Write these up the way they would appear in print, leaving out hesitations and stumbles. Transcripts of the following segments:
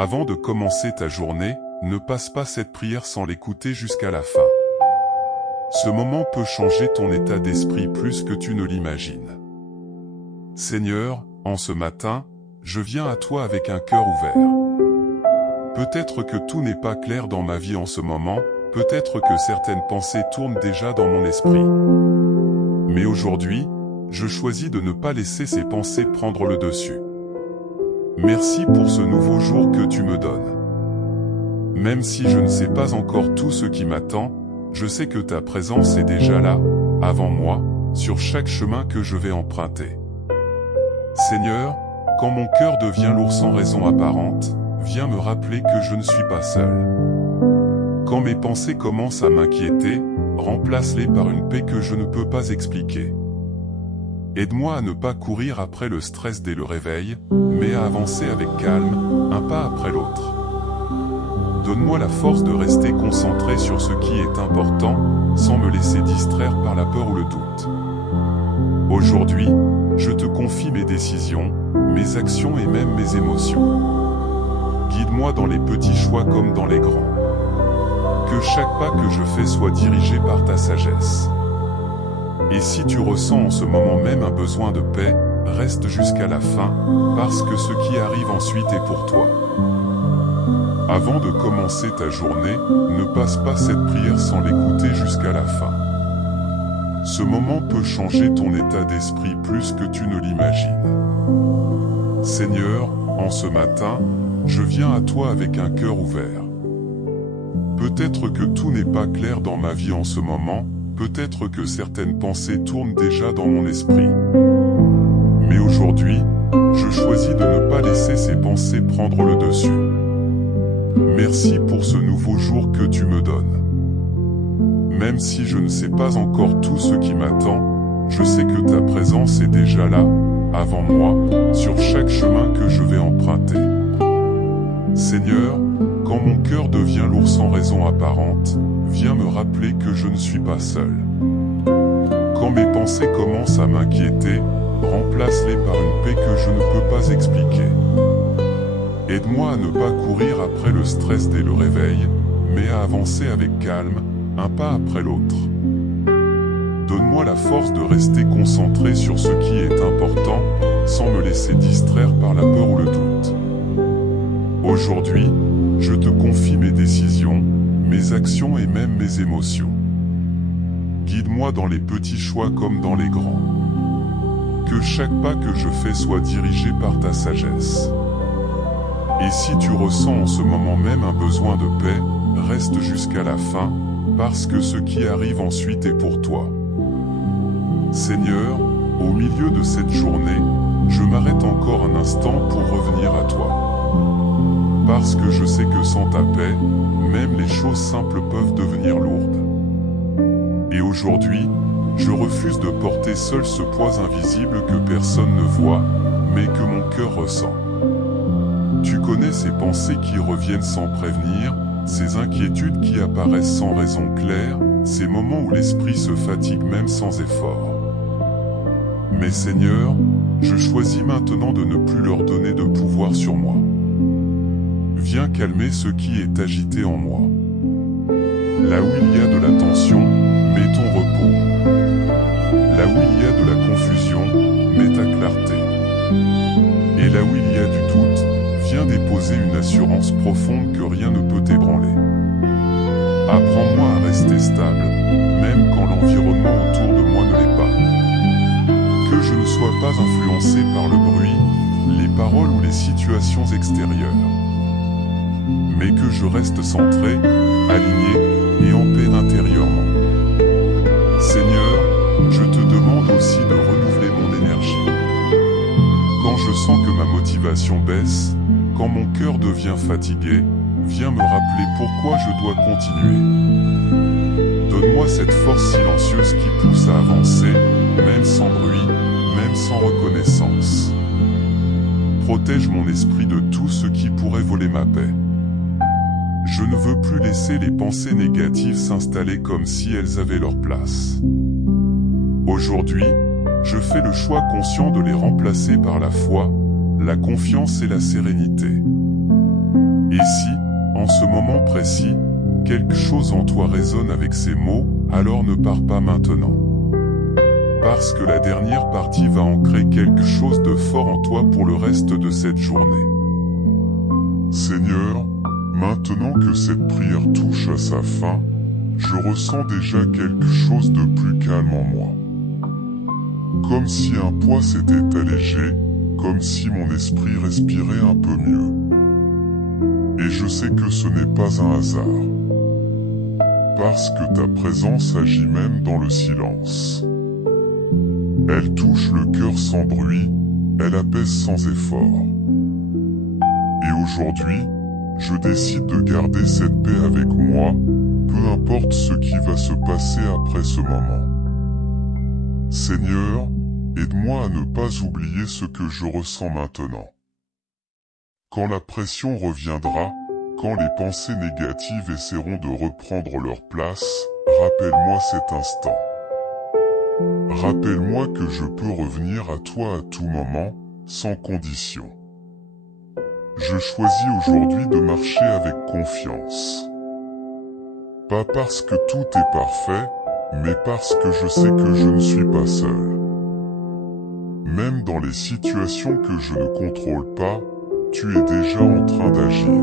Avant de commencer ta journée, ne passe pas cette prière sans l'écouter jusqu'à la fin. Ce moment peut changer ton état d'esprit plus que tu ne l'imagines. Seigneur, en ce matin, je viens à toi avec un cœur ouvert. Peut-être que tout n'est pas clair dans ma vie en ce moment, peut-être que certaines pensées tournent déjà dans mon esprit. Mais aujourd'hui, je choisis de ne pas laisser ces pensées prendre le dessus. Merci pour ce nouveau jour que tu me donnes. Même si je ne sais pas encore tout ce qui m'attend, je sais que ta présence est déjà là, avant moi, sur chaque chemin que je vais emprunter. Seigneur, quand mon cœur devient lourd sans raison apparente, viens me rappeler que je ne suis pas seul. Quand mes pensées commencent à m'inquiéter, remplace-les par une paix que je ne peux pas expliquer. Aide-moi à ne pas courir après le stress dès le réveil, mais à avancer avec calme, un pas après l'autre. Donne-moi la force de rester concentré sur ce qui est important, sans me laisser distraire par la peur ou le doute. Aujourd'hui, je te confie mes décisions, mes actions et même mes émotions. Guide-moi dans les petits choix comme dans les grands. Que chaque pas que je fais soit dirigé par ta sagesse. Et si tu ressens en ce moment même un besoin de paix, reste jusqu'à la fin, parce que ce qui arrive ensuite est pour toi. Avant de commencer ta journée, ne passe pas cette prière sans l'écouter jusqu'à la fin. Ce moment peut changer ton état d'esprit plus que tu ne l'imagines. Seigneur, en ce matin, je viens à toi avec un cœur ouvert. Peut-être que tout n'est pas clair dans ma vie en ce moment, peut-être que certaines pensées tournent déjà dans mon esprit. Mais aujourd'hui, je choisis de ne pas laisser ces pensées prendre le dessus. Merci pour ce nouveau jour que tu me donnes. Même si je ne sais pas encore tout ce qui m'attend, je sais que ta présence est déjà là, avant moi, sur chaque chemin que je vais emprunter. Seigneur, quand mon cœur devient lourd sans raison apparente, viens me rappeler que je ne suis pas seul. Quand mes pensées commencent à m'inquiéter, remplace-les par une paix que je ne peux pas expliquer. Aide-moi à ne pas courir après le stress dès le réveil, mais à avancer avec calme, un pas après l'autre. Donne-moi la force de rester concentré sur ce qui est important, sans me laisser distraire par la peur ou le doute. Aujourd'hui, je te confie mes décisions, mes actions et même mes émotions. Guide-moi dans les petits choix comme dans les grands. Que chaque pas que je fais soit dirigé par ta sagesse. Et si tu ressens en ce moment même un besoin de paix, reste jusqu'à la fin, parce que ce qui arrive ensuite est pour toi. Seigneur, au milieu de cette journée, je m'arrête encore un instant pour revenir à toi. Parce que je sais que sans ta paix, même les choses simples peuvent devenir lourdes. Et aujourd'hui, je refuse de porter seul ce poids invisible que personne ne voit, mais que mon cœur ressent. Tu connais ces pensées qui reviennent sans prévenir, ces inquiétudes qui apparaissent sans raison claire, ces moments où l'esprit se fatigue même sans effort. Mais Seigneur, je choisis maintenant de ne plus leur donner de pouvoir sur moi. Viens calmer ce qui est agité en moi. Là où il y a de la tension, mets ton repos. Là où il y a de la confusion, mets ta clarté. Et là où il y a du doute, viens déposer une assurance profonde que rien ne peut ébranler. Apprends-moi à rester stable, même quand l'environnement autour de moi ne l'est pas. Que je ne sois pas influencé par le bruit, les paroles ou les situations extérieures. Mais que je reste centré, aligné et en paix intérieurement. Seigneur, je te demande aussi de renouveler mon énergie. Quand je sens que ma motivation baisse, quand mon cœur devient fatigué, viens me rappeler pourquoi je dois continuer. Donne-moi cette force silencieuse qui pousse à avancer, même sans bruit, même sans reconnaissance. Protège mon esprit de tout ce qui pourrait voler ma paix. Je ne veux plus laisser les pensées négatives s'installer comme si elles avaient leur place. Aujourd'hui, je fais le choix conscient de les remplacer par la foi, la confiance et la sérénité. En ce moment précis, quelque chose en toi résonne avec ces mots, alors ne pars pas maintenant. Parce que la dernière partie va ancrer quelque chose de fort en toi pour le reste de cette journée. Seigneur, maintenant que cette prière touche à sa fin, je ressens déjà quelque chose de plus calme en moi. Comme si un poids s'était allégé, comme si mon esprit respirait un peu mieux. Et je sais que ce n'est pas un hasard. Parce que ta présence agit même dans le silence. Elle touche le cœur sans bruit, elle apaise sans effort. Et aujourd'hui, je décide de garder cette paix avec moi, peu importe ce qui va se passer après ce moment. Seigneur, aide-moi à ne pas oublier ce que je ressens maintenant. Quand la pression reviendra, quand les pensées négatives essaieront de reprendre leur place, rappelle-moi cet instant. Rappelle-moi que je peux revenir à toi à tout moment, sans condition. Je choisis aujourd'hui de marcher avec confiance. Pas parce que tout est parfait, mais parce que je sais que je ne suis pas seul. Même dans les situations que je ne contrôle pas, tu es déjà en train d'agir.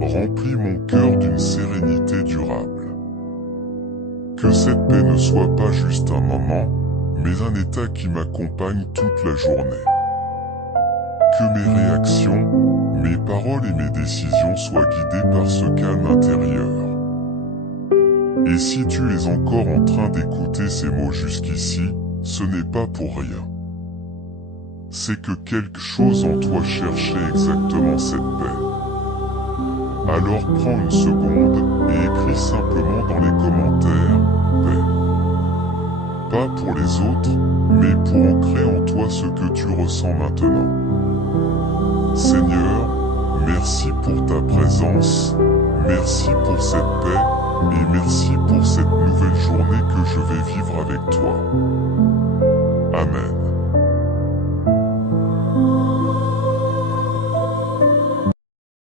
Remplis mon cœur d'une sérénité durable. Que cette paix ne soit pas juste un moment, mais un état qui m'accompagne toute la journée. Que mes réactions, mes paroles et mes décisions soient guidées par ce calme intérieur. Et si tu es encore en train d'écouter ces mots jusqu'ici, ce n'est pas pour rien. C'est que quelque chose en toi cherchait exactement cette paix. Alors prends une seconde et écris simplement dans les commentaires « paix ». Pas pour les autres, mais pour ancrer en toi ce que tu ressens maintenant. Seigneur, merci pour ta présence, merci pour cette paix, et merci pour cette nouvelle journée que je vais vivre avec toi.